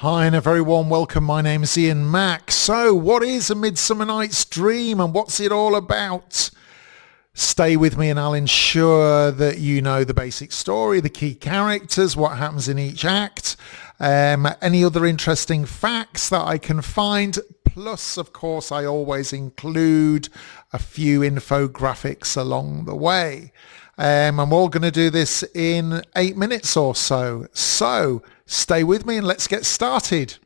Hi and a very warm welcome. My name is Ian Mack. So what is A Midsummer Night's Dream and what's it all about? Stay with me and I'll ensure that you know the basic story, the key characters, what happens in each act, any other interesting facts that I can find. Plus, of course, I always include a few infographics along the way. And we're all going to do this in 8 minutes or so. So stay with me and let's get started.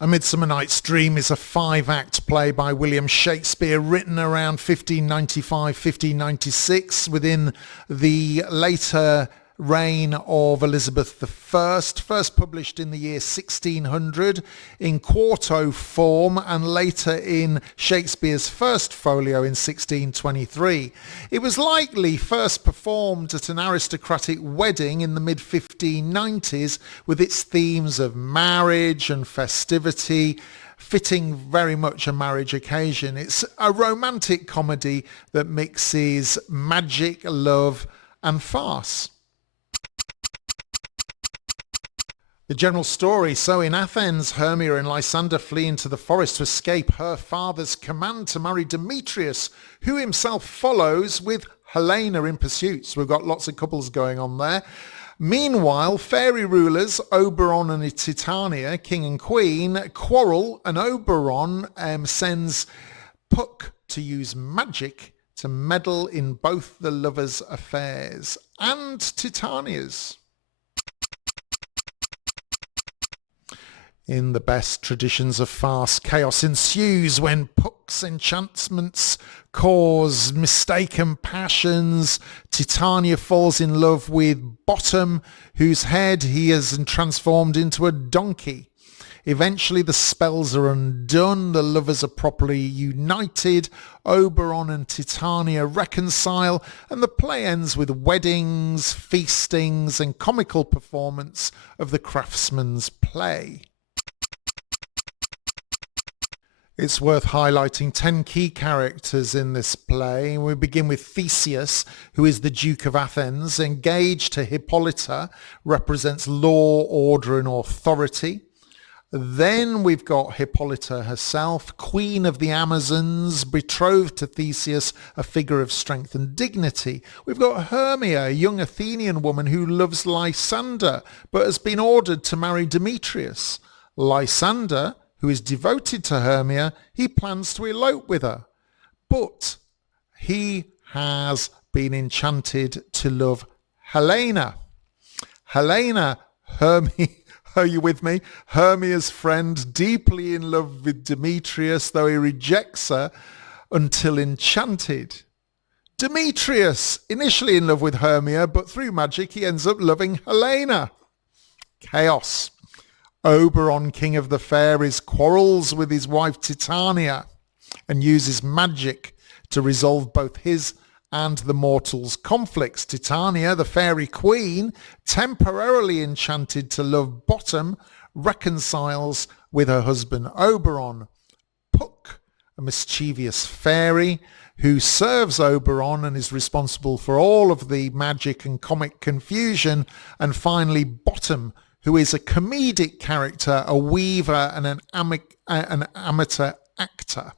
A Midsummer Night's Dream is a 5-act play by William Shakespeare written around 1595-1596 within the later reign of Elizabeth I, first published in the year 1600 in quarto form and later in Shakespeare's first folio in 1623. It was likely first performed at an aristocratic wedding in the mid-1590s with its themes of marriage and festivity, fitting very much a marriage occasion. It's a romantic comedy that mixes magic, love and farce. The general story. So in Athens, Hermia and Lysander flee into the forest to escape her father's command to marry Demetrius, who himself follows with Helena in pursuit. So we've got lots of couples going on there. Meanwhile, fairy rulers Oberon and Titania, king and queen, quarrel, and Oberon sends Puck to use magic to meddle in both the lovers' affairs and Titania's. In the best traditions of farce, chaos ensues when Puck's enchantments cause mistaken passions. Titania falls in love with Bottom, whose head he has transformed into a donkey. Eventually the spells are undone, the lovers are properly united, Oberon and Titania reconcile, and the play ends with weddings, feastings, and comical performance of the craftsman's play. It's worth highlighting 10 key characters in this play. We begin with Theseus, who is the Duke of Athens, engaged to Hippolyta, represents law, order and authority. Then we've got Hippolyta herself, Queen of the Amazons, betrothed to Theseus, a figure of strength and dignity. We've got Hermia, a young Athenian woman who loves Lysander, but has been ordered to marry Demetrius. Lysander, who is devoted to Hermia, he plans to elope with her. But he has been enchanted to love Helena. Helena, Hermia, are you with me? Hermia's friend, deeply in love with Demetrius, though he rejects her until enchanted. Demetrius, initially in love with Hermia, but through magic he ends up loving Helena. Chaos. Oberon, king of the fairies, quarrels with his wife Titania and uses magic to resolve both his and the mortals' conflicts. Titania, the fairy queen, temporarily enchanted to love Bottom, reconciles with her husband Oberon. Puck, a mischievous fairy who serves Oberon and is responsible for all of the magic and comic confusion. And finally, Bottom, who is a comedic character, a weaver and an amateur actor.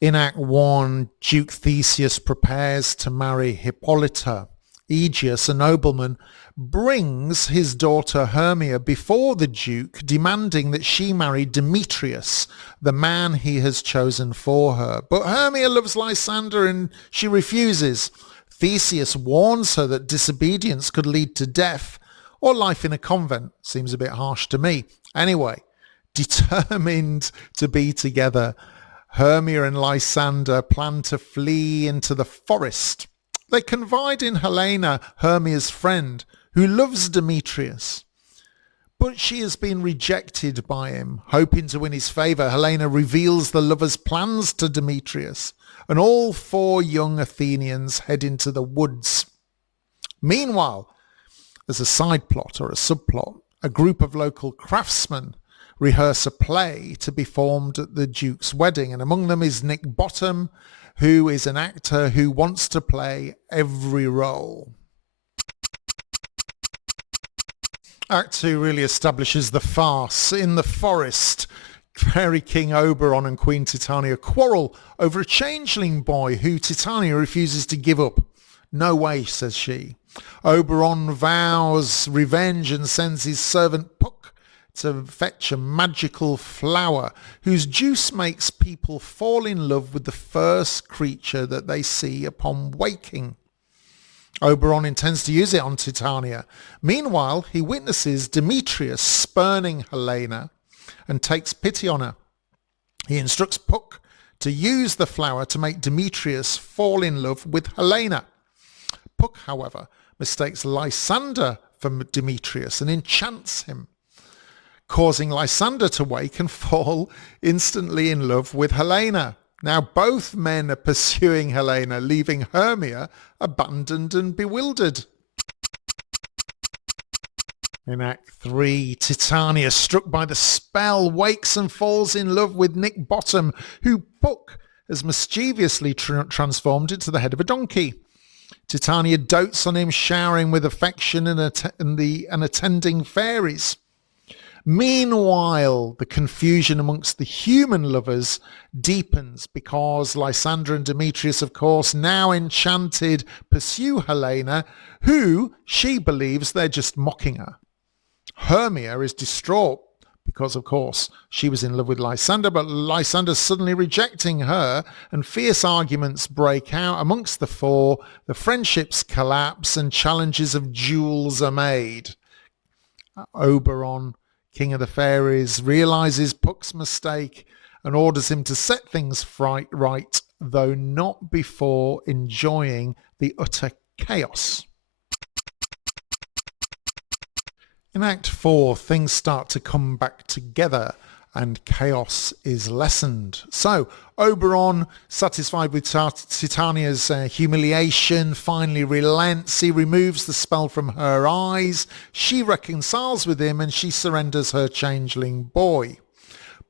In Act 1, Duke Theseus prepares to marry Hippolyta. Aegeus, a nobleman, brings his daughter Hermia before the Duke, demanding that she marry Demetrius, the man he has chosen for her. But Hermia loves Lysander and she refuses. Theseus warns her that disobedience could lead to death or life in a convent. Seems a bit harsh to me. Anyway, determined to be together, Hermia and Lysander plan to flee into the forest. They confide in Helena, Hermia's friend, who loves Demetrius. But she has been rejected by him. Hoping to win his favour, Helena reveals the lovers' plans to Demetrius, and all 4 young Athenians head into the woods. Meanwhile, as a side plot or a subplot, a group of local craftsmen rehearse a play to be formed at the Duke's wedding, and among them is Nick Bottom, who is an actor who wants to play every role. Act 2 really establishes the farce. In the forest, Fairy King Oberon and Queen Titania quarrel over a changeling boy who Titania refuses to give up. "No way," says she. Oberon vows revenge and sends his servant Puck to fetch a magical flower whose juice makes people fall in love with the first creature that they see upon waking. Oberon intends to use it on Titania. Meanwhile, he witnesses Demetrius spurning Helena and takes pity on her. He instructs Puck to use the flower to make Demetrius fall in love with Helena. Puck, however, mistakes Lysander for Demetrius and enchants him, causing Lysander to wake and fall instantly in love with Helena. Now both men are pursuing Helena, leaving Hermia abandoned and bewildered. In Act 3, Titania, struck by the spell, wakes and falls in love with Nick Bottom, who Puck has mischievously transformed into the head of a donkey. Titania dotes on him, showering with affection and attending fairies. Meanwhile, the confusion amongst the human lovers deepens because Lysander and Demetrius, of course, now enchanted, pursue Helena, who she believes they're just mocking her. Hermia is distraught because, of course, she was in love with Lysander, but Lysander's suddenly rejecting her, and fierce arguments break out amongst the four. The friendships collapse and challenges of duels are made. Oberon, King of the Fairies, realizes Puck's mistake and orders him to set things right, though not before enjoying the utter chaos. In Act 4, things start to come back together and chaos is lessened. So Oberon, satisfied with Titania's humiliation, finally relents. He removes the spell from her eyes. She reconciles with him and she surrenders her changeling boy.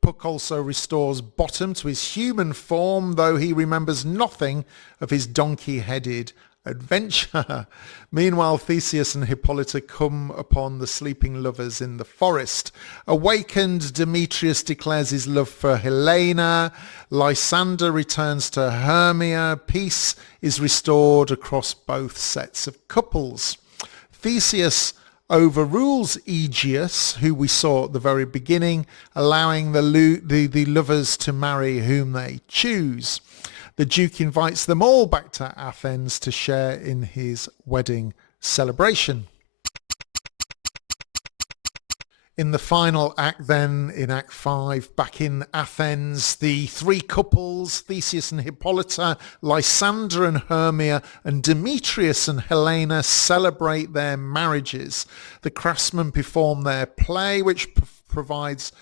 Puck also restores Bottom to his human form, though he remembers nothing of his donkey-headed adventure. Meanwhile, Theseus and Hippolyta come upon the sleeping lovers in the forest. Awakened, Demetrius declares his love for Helena. Lysander returns to Hermia. Peace is restored across both sets of couples. Theseus overrules Aegeus, who we saw at the very beginning, allowing the lovers to marry whom they choose. The Duke invites them all back to Athens to share in his wedding celebration. In the final act then, in Act 5, back in Athens, the three couples, Theseus and Hippolyta, Lysander and Hermia, and Demetrius and Helena celebrate their marriages. The craftsmen perform their play, which provides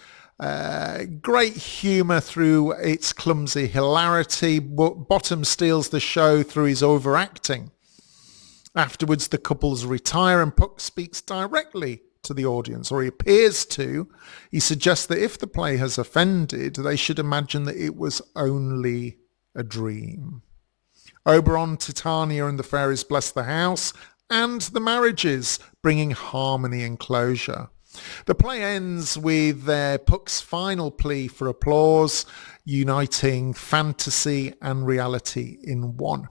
great humour through its clumsy hilarity. Bottom steals the show through his overacting. Afterwards, the couples retire and Puck speaks directly to the audience, or he appears to. He suggests that if the play has offended, they should imagine that it was only a dream. Oberon, Titania and the fairies bless the house and the marriages, bringing harmony and closure. The play ends with Puck's final plea for applause, uniting fantasy and reality in one.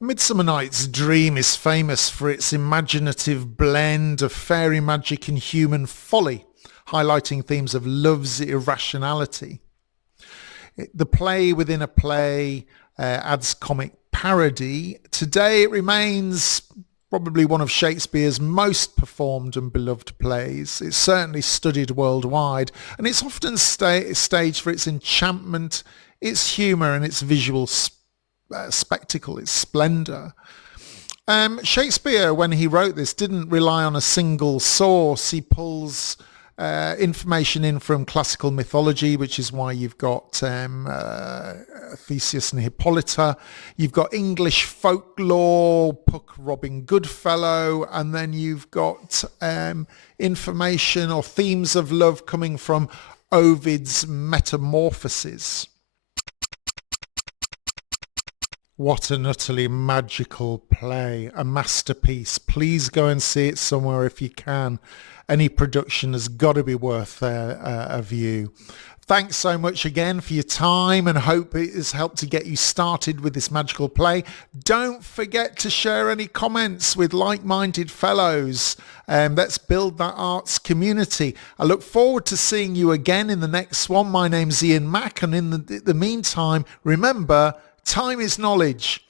Midsummer Night's Dream is famous for its imaginative blend of fairy magic and human folly, highlighting themes of love's irrationality. The play within a play adds comic parody. Today it remains probably one of Shakespeare's most performed and beloved plays. It's certainly studied worldwide, and it's often staged for its enchantment, its humour and its visual spectacle, its splendour. Shakespeare, when he wrote this, didn't rely on a single source. He pulls information in from classical mythology, which is why you've got Theseus and Hippolyta. You've got English folklore, Puck robbing Goodfellow, and then you've got information or themes of love coming from Ovid's Metamorphoses. What an utterly magical play, a masterpiece. Please go and see it somewhere if you can. Any production has got to be worth a view. Thanks so much again for your time, and hope it has helped to get you started with this magical play. Don't forget to share any comments with like-minded fellows. Let's build that arts community. I look forward to seeing you again in the next one. My name's Ian Mack, and in the meantime, remember, time is knowledge.